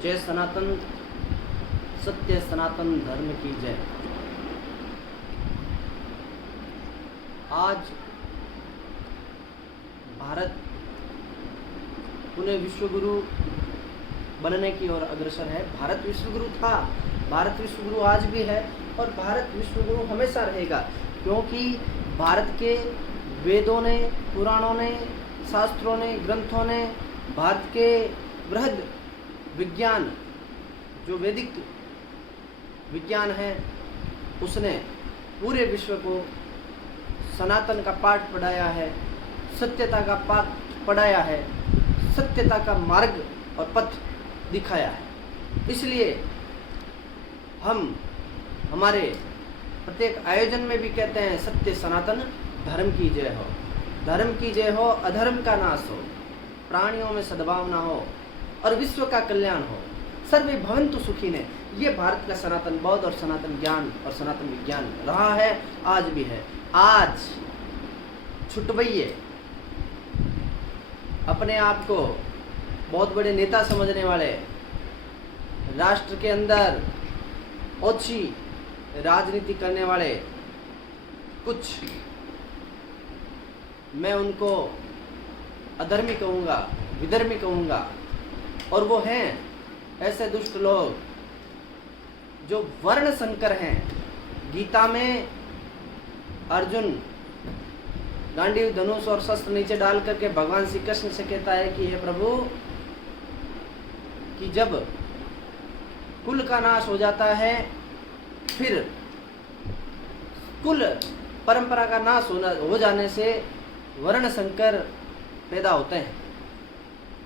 जय सनातन, सत्य सनातन धर्म की जय। आज भारत पुनः विश्वगुरु बनने की ओर अग्रसर है। भारत विश्वगुरु था, भारत विश्वगुरु आज भी है और भारत विश्वगुरु हमेशा रहेगा, क्योंकि भारत के वेदों ने, पुराणों ने, शास्त्रों ने, ग्रंथों ने, भारत के बृहद विज्ञान जो वैदिक विज्ञान है, उसने पूरे विश्व को सनातन का पाठ पढ़ाया है, सत्यता का पाठ पढ़ाया है, सत्यता का मार्ग और पथ दिखाया है। इसलिए हम हमारे प्रत्येक आयोजन में भी कहते हैं, सत्य सनातन धर्म की जय हो, धर्म की जय हो, अधर्म का नाश हो, प्राणियों में सद्भावना हो और विश्व का कल्याण हो, सर्वे भवन्तु सुखिनः। ये भारत का सनातन बौद्ध और सनातन ज्ञान और सनातन विज्ञान रहा है, आज भी है। आज छुटबइये अपने आप को बहुत बड़े नेता समझने वाले, राष्ट्र के अंदर ओछी राजनीति करने वाले कुछ, मैं उनको अधर्मी कहूँगा, विधर्मी कहूँगा, और वो हैं ऐसे दुष्ट लोग जो वर्ण संकर हैं। गीता में अर्जुन गांडीव, धनुष और शस्त्र नीचे डाल करके भगवान श्री कृष्ण से कहता है कि हे प्रभु, कि जब कुल का नाश हो जाता है, फिर कुल परंपरा का नाश हो जाने से वर्ण संकर पैदा होते हैं।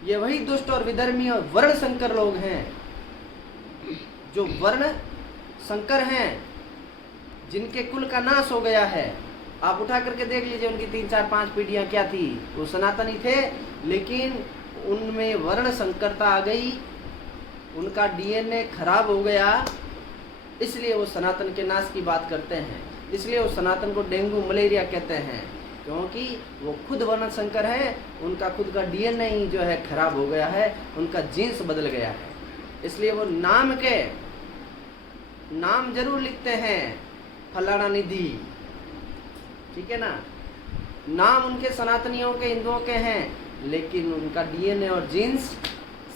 ये वही दुष्ट और विधर्मी और वर्ण संकर लोग हैं जो वर्ण संकर हैं, जिनके कुल का नाश हो गया है। आप उठा करके देख लीजिए, उनकी 3, 4, 5 पीढ़ियां क्या थी, वो सनातनी थे, लेकिन उनमें वर्ण संकरता आ गई, उनका डीएनए खराब हो गया, इसलिए वो सनातन के नाश की बात करते हैं। इसलिए वो सनातन को डेंगू मलेरिया कहते हैं, क्योंकि वो खुद वर्ण संकर है, उनका खुद का डीएनए ही जो है खराब हो गया है, उनका जीन्स बदल गया है। इसलिए वो नाम जरूर लिखते हैं, फलाना निधि, ठीक है ना, नाम उनके सनातनियों के, हिंदुओं के हैं, लेकिन उनका डीएनए और जीन्स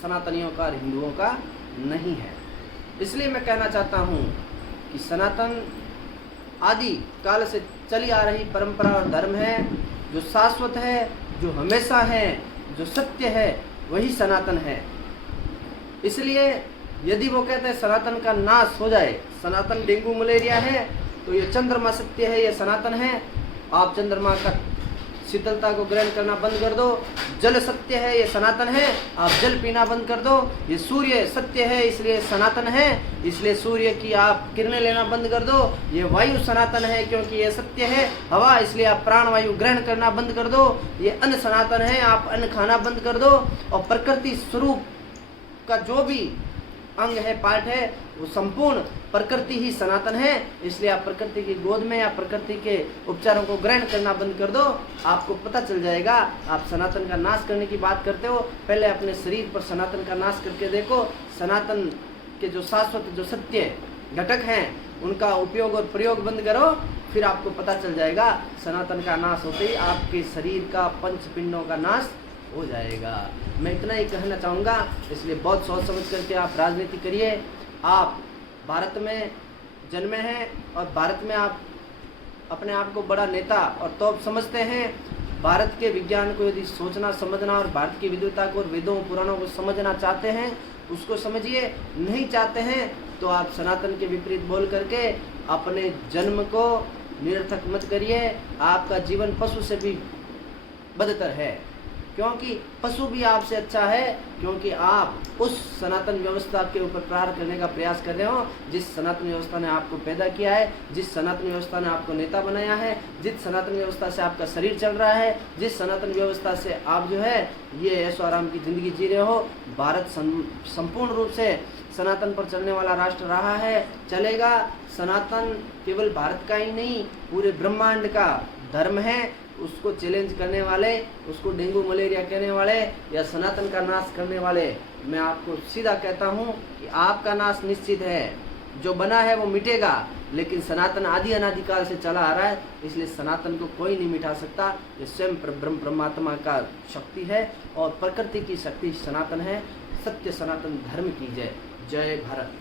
सनातनियों का और हिंदुओं का नहीं है। इसलिए मैं कहना चाहता हूँ कि सनातन आदि काल से चली आ रही परंपरा और धर्म है, जो शाश्वत है, जो हमेशा है, जो सत्य है, वही सनातन है। इसलिए यदि वो कहते हैं सनातन का नाश हो जाए, सनातन डेंगू मलेरिया है, तो ये चंद्रमा सत्य है, ये सनातन है, आप चंद्रमा का शीतलता को ग्रहण करना बंद कर दो। जल सत्य है, ये सनातन है, आप जल पीना बंद कर दो। ये सूर्य सत्य है, इसलिए सनातन है, इसलिए सूर्य की आप किरणें लेना बंद कर दो। ये वायु सनातन है, क्योंकि ये सत्य है, हवा, इसलिए आप प्राण वायु ग्रहण करना बंद कर दो। ये अन्न सनातन है, आप अन्न खाना बंद कर दो। और प्रकृति स्वरूप का जो भी अंग है, पार्ट है, वो संपूर्ण प्रकृति ही सनातन है, इसलिए आप प्रकृति की गोद में या प्रकृति के उपचारों को ग्रहण करना बंद कर दो। आपको पता चल जाएगा। आप सनातन का नाश करने की बात करते हो, पहले अपने शरीर पर सनातन का नाश करके देखो। सनातन के जो शाश्वत, जो सत्य घटक हैं, उनका उपयोग और प्रयोग बंद करो, फिर आपको पता चल जाएगा। सनातन का नाश होते ही आपके शरीर का पंच पिंडों का नाश हो जाएगा। मैं इतना ही कहना चाहूँगा। इसलिए बहुत सोच समझ करके आप राजनीति करिए। आप भारत में जन्मे हैं और भारत में आप अपने आप को बड़ा नेता और तोप समझते हैं। भारत के विज्ञान को यदि सोचना, समझना और भारत की विद्वता को, वेदों पुराणों को समझना चाहते हैं, उसको समझिए। नहीं चाहते हैं तो आप सनातन के विपरीत बोल करके अपने जन्म को निरर्थक मत करिए। आपका जीवन पशु से भी बदतर है, क्योंकि पशु भी आपसे अच्छा है, क्योंकि आप उस सनातन व्यवस्था के ऊपर प्रहार करने का प्रयास कर रहे हो, जिस सनातन व्यवस्था ने आपको पैदा किया है, जिस सनातन व्यवस्था ने आपको नेता बनाया है, जिस सनातन व्यवस्था से आपका शरीर चल रहा है, जिस सनातन व्यवस्था से आप जो है ये ऐशो आराम की ज़िंदगी जी रहे हो। भारत संपूर्ण रूप से सनातन पर चलने वाला राष्ट्र रहा है, चलेगा। सनातन केवल भारत का ही नहीं, पूरे ब्रह्मांड का धर्म है। उसको चैलेंज करने वाले, उसको डेंगू मलेरिया कहने वाले या सनातन का नाश करने वाले मैं आपको सीधा कहता हूँ कि आपका नाश निश्चित है। जो बना है वो मिटेगा, लेकिन सनातन आदि अनादिकाल से चला आ रहा है, इसलिए सनातन को कोई नहीं मिटा सकता। ये स्वयं ब्रह्म परमात्मा का शक्ति है और प्रकृति की शक्ति सनातन है। सत्य सनातन धर्म की जय। जय भारत।